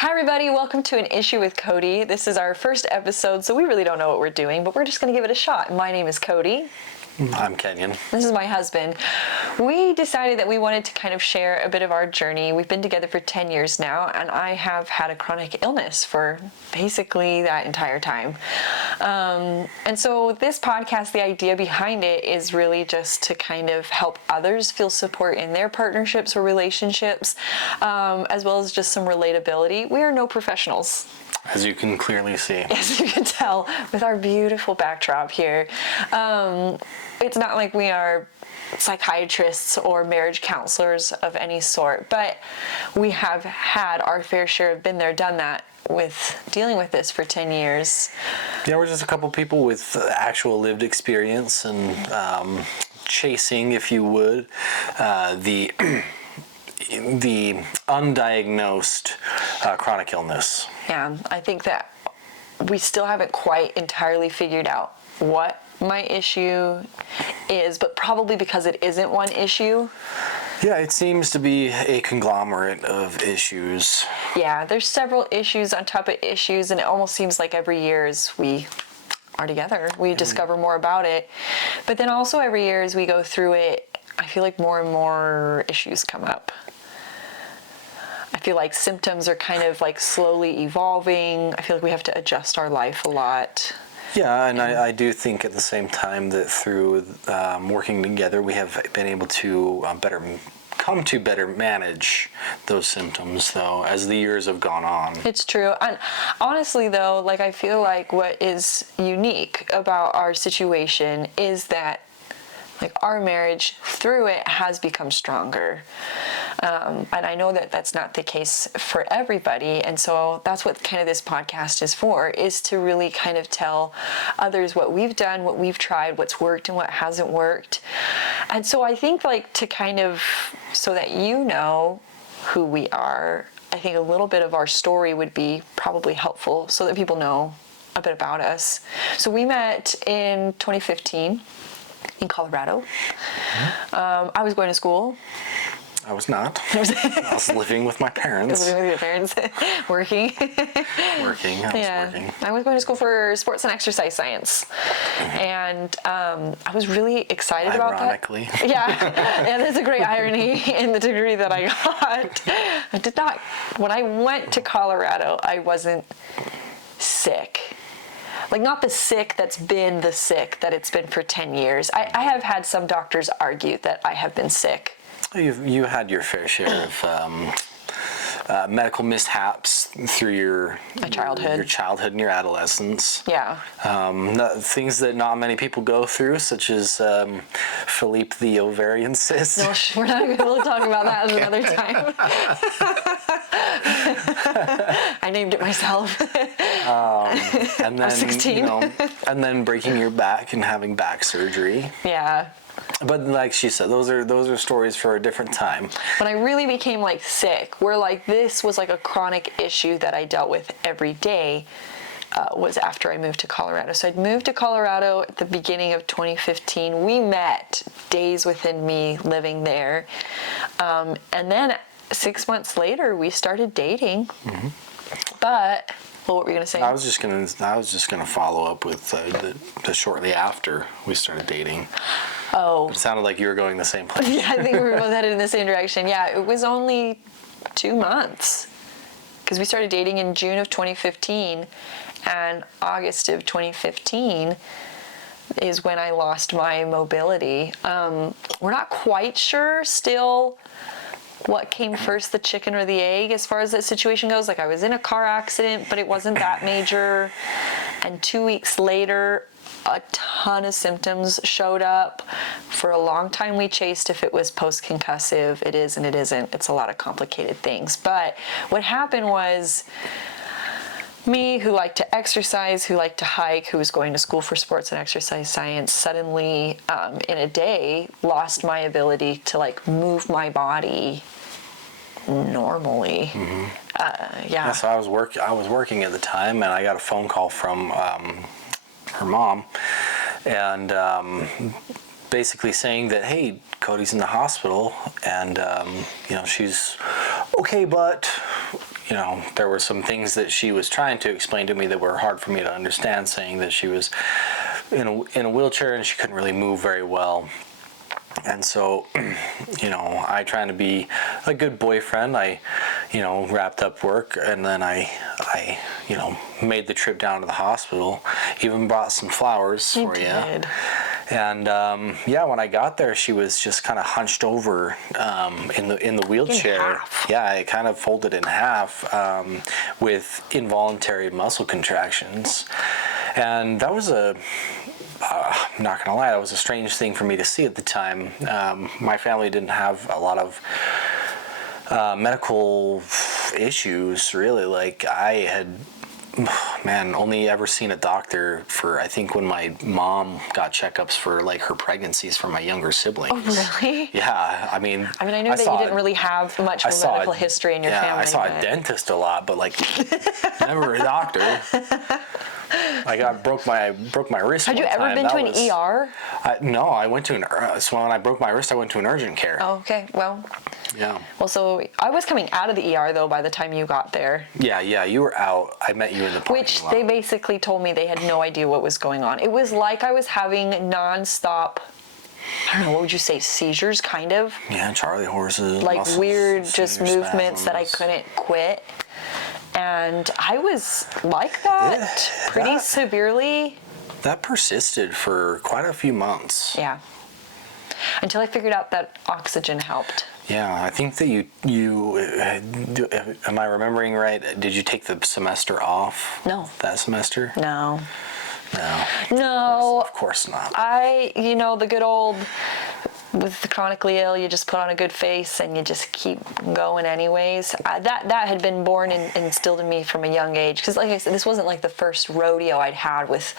Hi everybody, welcome to An Issue with Kodi. This is our first episode, so we really don't know what we're doing, but we're just going to give it a shot. My name is Kodi. I'm Kenyon. This is my husband. We decided that we wanted to kind of share a bit of our journey. We've been together for 10 years now, and I have had a chronic illness for basically that entire time. And so this podcast, the idea behind it is really just to kind of help others feel support in their partnerships or relationships, as well as just some relatability. We are no professionals. As you can clearly see. As you can tell with our beautiful backdrop here. It's not like we are psychiatrists or marriage counselors of any sort, but we have had our fair share of been there, done that with dealing with this for 10 years. Yeah, we're just a couple people with actual lived experience and chasing, if you would, the undiagnosed chronic illness. Yeah, I think that we still haven't quite entirely figured out what my issue is, but probably because it isn't one issue. Yeah, it seems to be a conglomerate of issues. Yeah, there's several issues on top of issues, and it almost seems like every year as we are together, we discover more about it. But then also every year as we go through it, I feel like more and more issues come up. I feel like symptoms are kind of like slowly evolving. I feel like we have to adjust our life a lot. Yeah, and I do think at the same time that through working together, we have been able to better manage those symptoms, though, as the years have gone on. It's true. And honestly, though, like I feel like what is unique about our situation is that like our marriage through it has become stronger. And I know that that's not the case for everybody. And so that's what kind of this podcast is for, is to really kind of tell others what we've done, what we've tried, what's worked and what hasn't worked. And so I think like to kind of, so that you know who we are, I think a little bit of our story would be probably helpful so that people know a bit about us. So we met in 2015 in Colorado. I was going to school. I was not. I was living with my parents. Living with your parents, working. I was working. I was going to school for sports and exercise science, and I was really excited about that. Ironically. Yeah, there's a great irony in the degree that I got. I did not. When I went to Colorado, I wasn't sick. Like not the sick that's been the sick that it's been for 10 years. I have had some doctors argue that I have been sick. You had your fair share of medical mishaps through your childhood and your adolescence. Yeah. Things that not many people go through, such as Philippe the ovarian cyst. No, we're not going to talk about that another time. I named it myself. And then, I was 16. And then breaking your back and having back surgery. Yeah. But like she said, those are stories for a different time. When I really became like sick, where like this was like a chronic issue that I dealt with every day, was after I moved to Colorado. So I'd moved to Colorado at the beginning of 2015. We met days within me living there. And then 6 months later, we started dating. Mm-hmm. But, well, what were you going to say? I was just gonna follow up with the shortly after we started dating. Oh. It sounded like you were going the same place. Yeah, I think we were both headed in the same direction. Yeah, it was only 2 months because we started dating in June of 2015, and August of 2015 is when I lost my mobility. We're not quite sure still what came first, the chicken or the egg, as far as that situation goes. Like I was in a car accident, but it wasn't that major. And 2 weeks later, a ton of symptoms showed up. For a long time we chased if it was post-concussive. It is and it isn't. It's a lot of complicated things. But what happened was me, who liked to exercise, who liked to hike, who was going to school for sports and exercise science, suddenly in a day lost my ability to like move my body normally. Mm-hmm. Yeah. So I was working at the time, and I got a phone call from her mom, and basically saying that, hey, Kodi's in the hospital, and she's okay, but there were some things that she was trying to explain to me that were hard for me to understand, saying that she was in a wheelchair and she couldn't really move very well. And so, I trying to be a good boyfriend, I, wrapped up work, and then I made the trip down to the hospital, even brought some flowers for you. Did. And when I got there, she was just kind of hunched over in the wheelchair. In half. Yeah, it kind of folded in half with involuntary muscle contractions, and that was I'm not gonna lie, that was a strange thing for me to see at the time. My family didn't have a lot of medical issues, really. Like, I had, only ever seen a doctor for, I think, when my mom got checkups for, like, her pregnancies for my younger siblings. Oh, really? Yeah, I mean, I know that you didn't really have much of a medical history in your family. Yeah, I saw a dentist a lot, but, like, never a doctor. Like, I broke my wrist. Had you ever been to an ER? No, I went to so when I broke my wrist, I went to an urgent care. Oh, okay. Well. Yeah. Well, so I was coming out of the ER though by the time you got there. Yeah, you were out. I met you in the parking Which lot. they basically told me they had no idea what was going on. It was like I was having nonstop, I don't know, what would you say, seizures, kind of? Yeah, Charlie horses. Like muscles, weird just movements spasms. that I couldn't quit. And I was like that pretty severely. That persisted for quite a few months. Yeah. Until I figured out that oxygen helped. Yeah, I think that you am I remembering right? Did you take the semester off? No. That semester? No. No. Of course not. The good old, with the chronically ill, you just put on a good face and you just keep going anyways. That had been born and instilled in me from a young age. Because like I said, this wasn't like the first rodeo I'd had with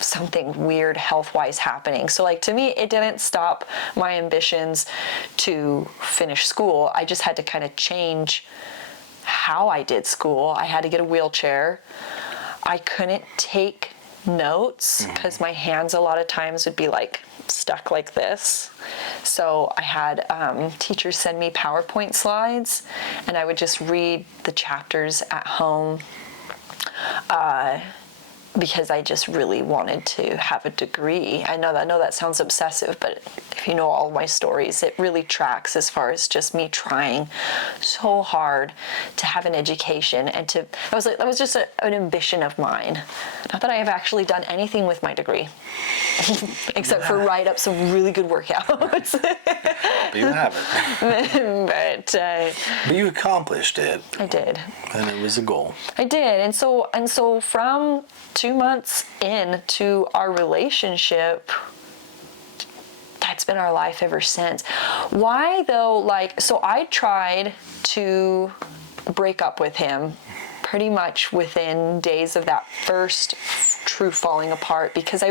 something weird health-wise happening. So like, to me, it didn't stop my ambitions to finish school. I just had to kind of change how I did school. I had to get a wheelchair. I couldn't take notes because my hands a lot of times would be like stuck like this. So I had teachers send me PowerPoint slides, and I would just read the chapters at home because I just really wanted to have a degree. I know that sounds obsessive, but if you know all my stories, it really tracks as far as just me trying so hard to have an education and that was just an ambition of mine. Not that I have actually done anything with my degree, except for write up some really good workouts. But you haven't. But you accomplished it. I did. And it was a goal. I did. And so from 2 months into our relationship, that's been our life ever since. Why though? So I tried to break up with him pretty much within days of that first true falling apart, because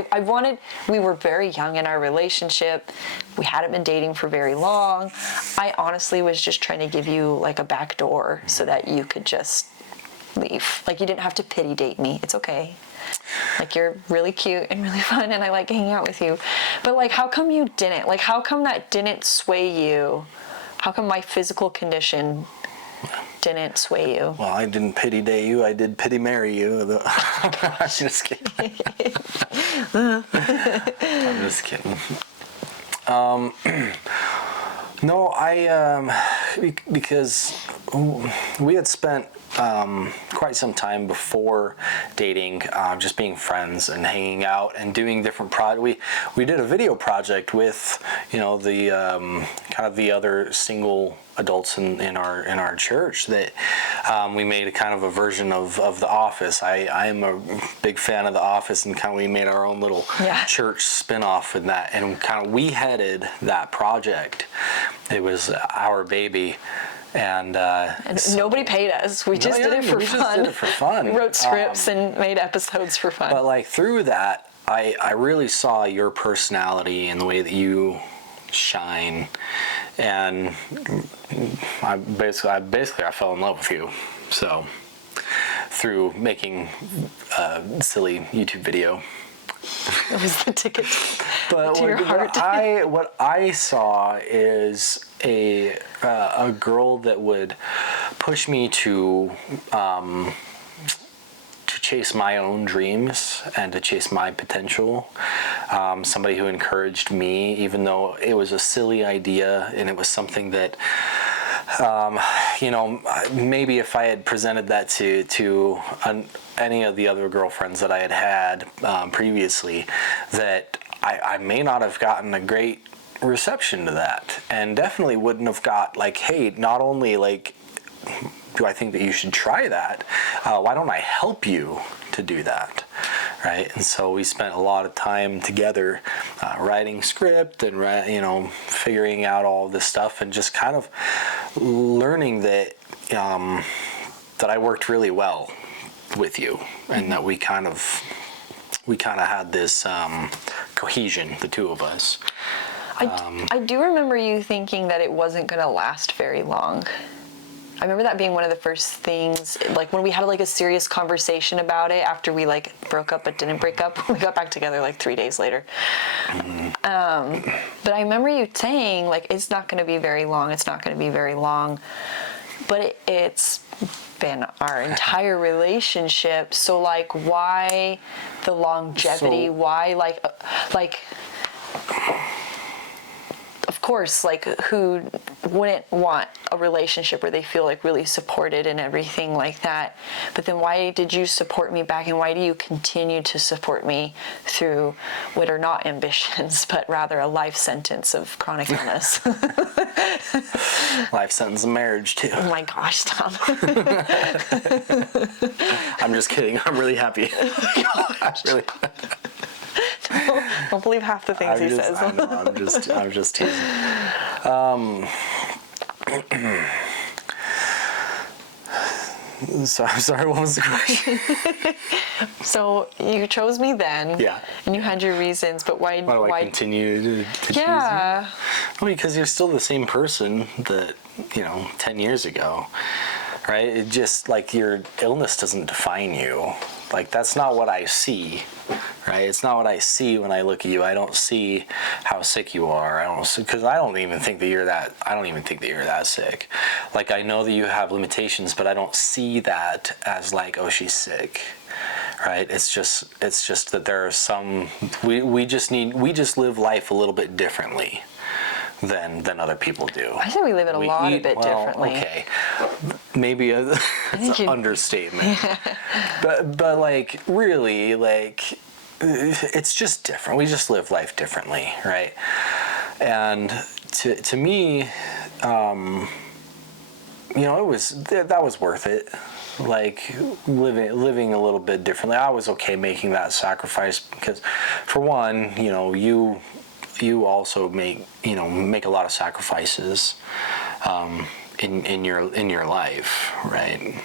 we were very young in our relationship. We hadn't been dating for very long. I honestly was just trying to give you like a back door so that you could just leave. Like, you didn't have to pity date me. It's okay. Like, you're really cute and really fun and I like hanging out with you. But like, how come you didn't? Like, how come that didn't sway you? How come my physical condition didn't sway you? Well, I didn't pity date you. I did pity marry you. I'm just kidding. I'm just kidding. No, because we had spent quite some time before dating, just being friends and hanging out and doing different we did a video project with, the kind of the other single adults in our church that we made a kind of a version of The Office. I am a big fan of The Office, and kind of we made our own little church spin-off in that, and kind of we headed that project. It was our baby. And nobody paid us. We just did it for fun. Did it for fun. We wrote scripts and made episodes for fun. But like through that, I really saw your personality and the way that you shine, and I fell in love with you. So through making a silly YouTube video. It was the ticket But To your heart. what I saw is a girl that would push me to chase my own dreams and to chase my potential. Somebody who encouraged me, even though it was a silly idea and it was something that, maybe if I had presented that to any of the other girlfriends that I had previously, that I may not have gotten a great reception to that, and definitely wouldn't have got like, hey, not only like do I think that you should try that, why don't I help you to do that, right? And so we spent a lot of time together writing script and figuring out all this stuff, and just kind of learning that that I worked really well with you, and that we kind of had this cohesion, the two of us. I do remember you thinking that it wasn't going to last very long. I remember that being one of the first things, like when we had like a serious conversation about it after we like broke up but didn't break up. We got back together like 3 days later. But I remember you saying like, it's not going to be very long. It's not going to be very long. But it's been our entire relationship. So like, why the longevity? Why like, of course, like who wouldn't want a relationship where they feel like really supported and everything like that? But then why did you support me back, and why do you continue to support me through what are not ambitions, but rather a life sentence of chronic illness? Life sentence of marriage too. Oh my gosh, Tom. I'm just kidding. I'm really happy. Oh my gosh. Really. Don't believe half the things he says. I know, I'm just teasing. So I'm sorry, what was the question? So you chose me then. Yeah. And you had your reasons, but why? Why do I continue to choose you? Yeah. Well, because you're still the same person that, 10 years ago, right? It just, like, your illness doesn't define you. Like, that's not what I see, right? It's not what I see when I look at you. I don't see how sick you are. Because I don't even think that you're that sick. Like, I know that you have limitations, but I don't see that as like, oh, she's sick, right? It's just that there are some, we just live life a little bit differently than other people do. I say we live it a lot differently. Okay, maybe it's an understatement. but like, really, like, it's just different. We just live life differently, right? And to me, that was worth it. Like, living a little bit differently. I was okay making that sacrifice because, for one, you also make a lot of sacrifices in your life, right?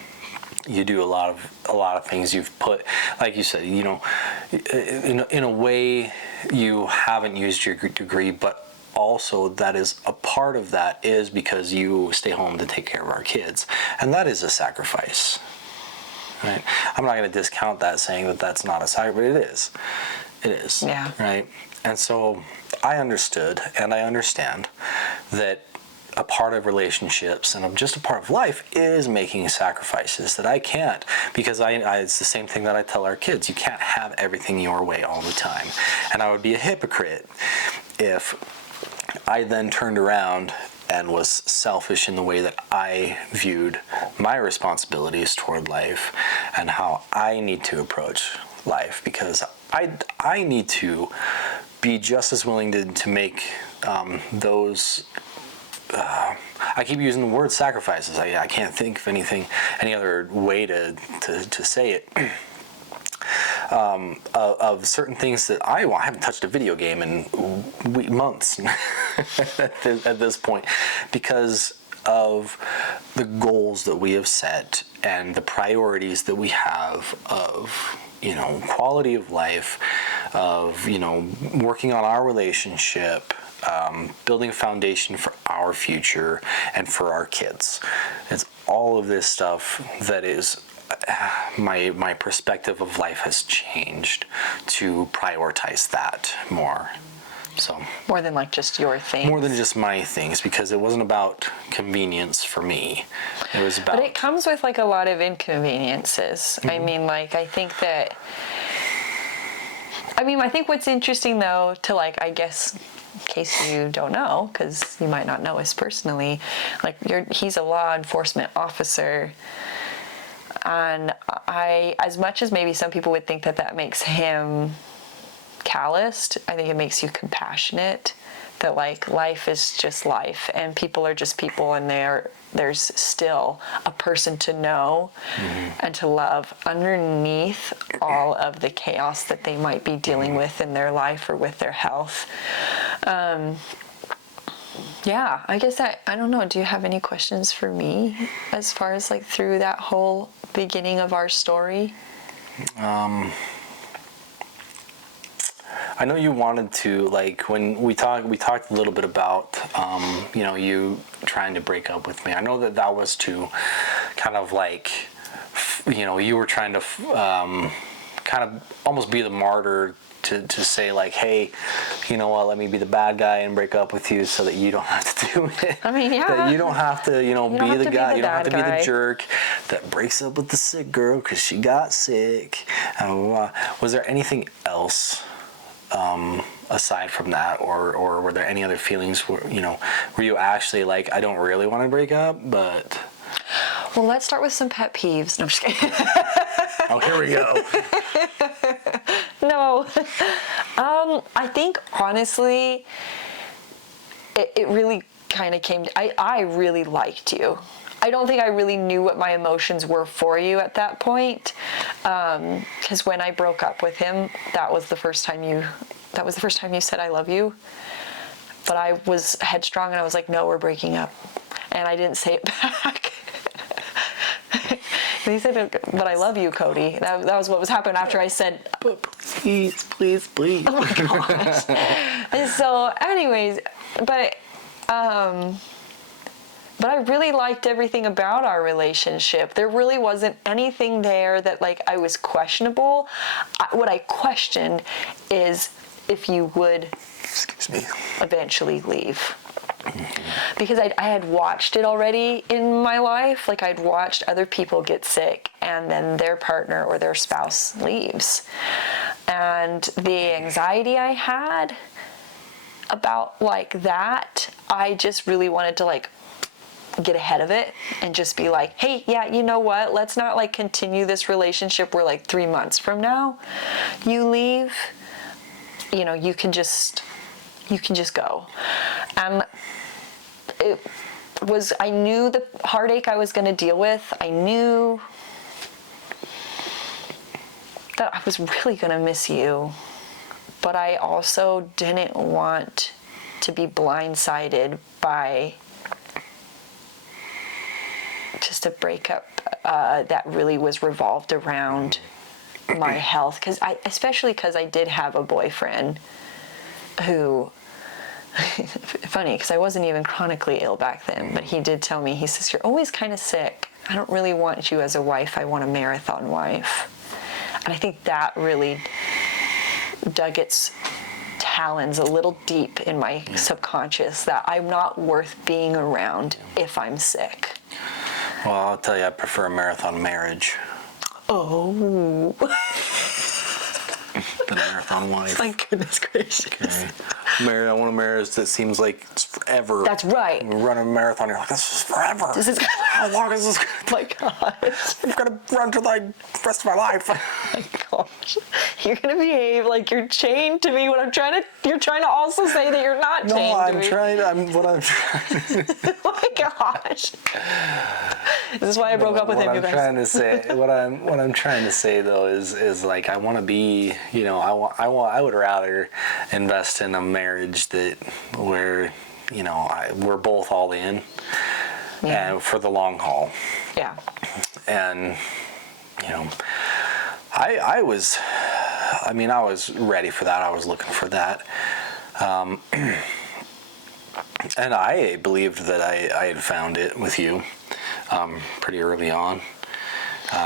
You do a lot of things. You've put, like you said, in a way, you haven't used your degree, but also that is a part of that is because you stay home to take care of our kids, and that is a sacrifice, right? I'm not going to discount that, saying that that's not a sacrifice, but it is. Yeah. Right. And so I understood, and I understand that a part of relationships and just a part of life is making sacrifices that I can't, because it's the same thing that I tell our kids. You can't have everything your way all the time. And I would be a hypocrite if I then turned around and was selfish in the way that I viewed my responsibilities toward life and how I need to approach life, because I need to be just as willing to make those. I keep using the word sacrifices. I can't think of any other way to say it. Of certain things that I want. I haven't touched a video game in months at this point, because of the goals that we have set and the priorities that we have of quality of life, of working on our relationship, building a foundation for our future and for our kids. It's all of this stuff that is my perspective of life has changed to prioritize that more. So More than like just your thing. more than just my things, because it wasn't about convenience for me. It was about. But it comes with like a lot of inconveniences. I mean, like, I think what's interesting though, to like, I guess, in case you don't know, because you might not know us personally, like he's a law enforcement officer. And as much as maybe some people would think that makes him calloused, I think it makes you compassionate, that like life is just life and people are just people, and there's still a person to know and to love underneath all of the chaos that they might be dealing with in their life or with their health. Yeah, I guess I don't know. Do you have any questions for me as far as like through that whole beginning of our story? I know you wanted to, like, when we talked a little bit about, you trying to break up with me. I know that was to kind of like, you were trying to kind of almost be the martyr to say like, hey, you know what, let me be the bad guy and break up with you so that you don't have to do it. I mean, yeah. That you don't have to, be the guy. You don't have to be the guy. jerk that breaks up with the sick girl because she got sick. Was there anything else aside from that, or were there any other feelings were you actually like, I don't really want to break up, but... Well, let's start with some pet peeves. No, I'm just kidding. Oh, here we go. No. I think, honestly, it really kind of came to... I really liked you. I don't think I really knew what my emotions were for you at that point. Because when I broke up with him, that was the first time you said I love you. But I was headstrong and I was like, no, we're breaking up. And I didn't say it back. And he said, but I love you, Kodi. That was what was happening after I said, But please. oh my gosh. And so anyways, but I really liked everything about our relationship. There really wasn't anything there that like I was questionable. What I questioned is if you would eventually leave. Because I had watched it already in my life. Like, I'd watched other people get sick and then their partner or their spouse leaves. And the anxiety I had about like that, I just really wanted to like get ahead of it and just be like, hey, yeah, you know what? Let's not like continue this relationship where like 3 months from now you leave. You can just go. I knew the heartache I was going to deal with. I knew that I was really going to miss you, but I also didn't want to be blindsided by just a breakup that really was revolved around my health. Especially because I did have a boyfriend who, funny, because I wasn't even chronically ill back then, but he did tell me, he says, you're always kind of sick. I don't really want you as a wife. I want a marathon wife. And I think that really dug its talons a little deep in my subconscious, that I'm not worth being around if I'm sick. Well, I'll tell you, I prefer a marathon marriage. Oh. The marathon wife. My goodness gracious. Okay. I want a marriage that seems like it's forever. That's right. You run a marathon, you're like, this is forever. This is... How long is this? Oh my gosh. I'm gonna run to the rest of my life. Oh my gosh. You're gonna behave like you're chained to me when you're trying to also say that you're not chained to me. No, I'm trying. Oh my gosh. This is why I broke up with him, you guys. What I'm trying to say though is like, I want to be, I would rather invest in a marriage where we're both all in, and for the long haul. Yeah. And I was ready for that. I was looking for that. And I believed that I had found it with you pretty early on.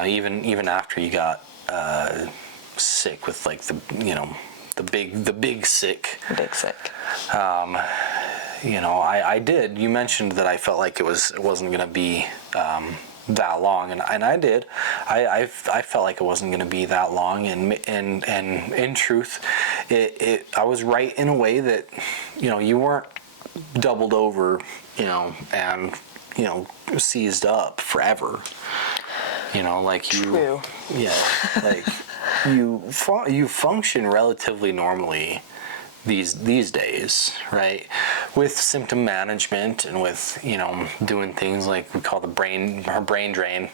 Even after you got sick with like the the big sick. Big sick. I did. You mentioned that I felt like it wasn't going to be that long, and I did. I felt like it wasn't going to be that long, and in truth, I was right in a way that you weren't doubled over, and seized up forever. Like you. True. Yeah, like you function relatively normally these days, right? With symptom management and with doing things like we call the brain drain,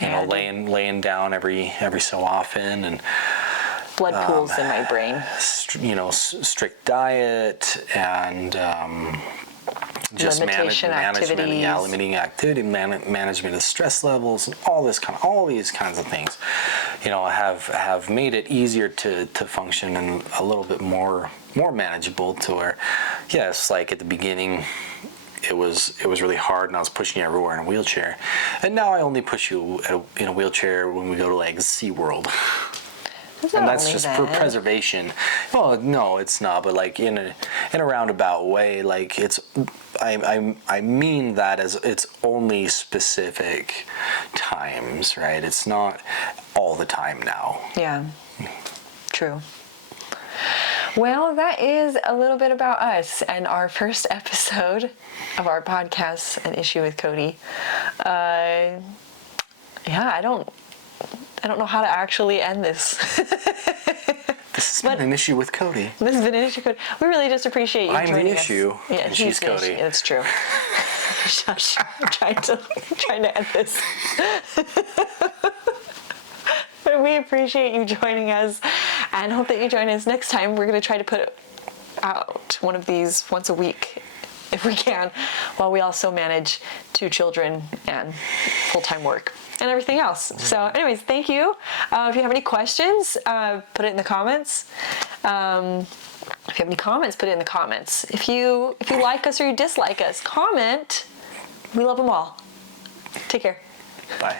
laying down every so often, and blood pools in my brain. Strict diet and just limiting activity, management of stress levels, and all these kinds of things, have made it easier to function and a little bit more manageable, to where, yes, like at the beginning, it was really hard, and I was pushing you everywhere in a wheelchair, and now I only push you in a wheelchair when we go to like SeaWorld. And that's just for preservation. Well, no, it's not. But like in a roundabout way, like I mean that as it's only specific times, right? It's not all the time now. Yeah, true. Well, that is a little bit about us and our first episode of our podcast, An Issue with Kodi. I don't know how to actually end this. This has been An Issue with Kodi. This has been An Issue with Kodi. We really just appreciate you joining us. I'm the issue, yeah, and she's the Kodi. Issue. That's true. Shush. I'm trying to end this. But we appreciate you joining us, and hope that you join us next time. We're going to try to put out one of these once a week, if we can, while we also manage 2 children and full-time work and everything else. So anyways, thank you. If you have any questions, put it in the comments. If you have any comments, put it in the comments. If you like us or you dislike us, comment. We love them all. Take care. Bye.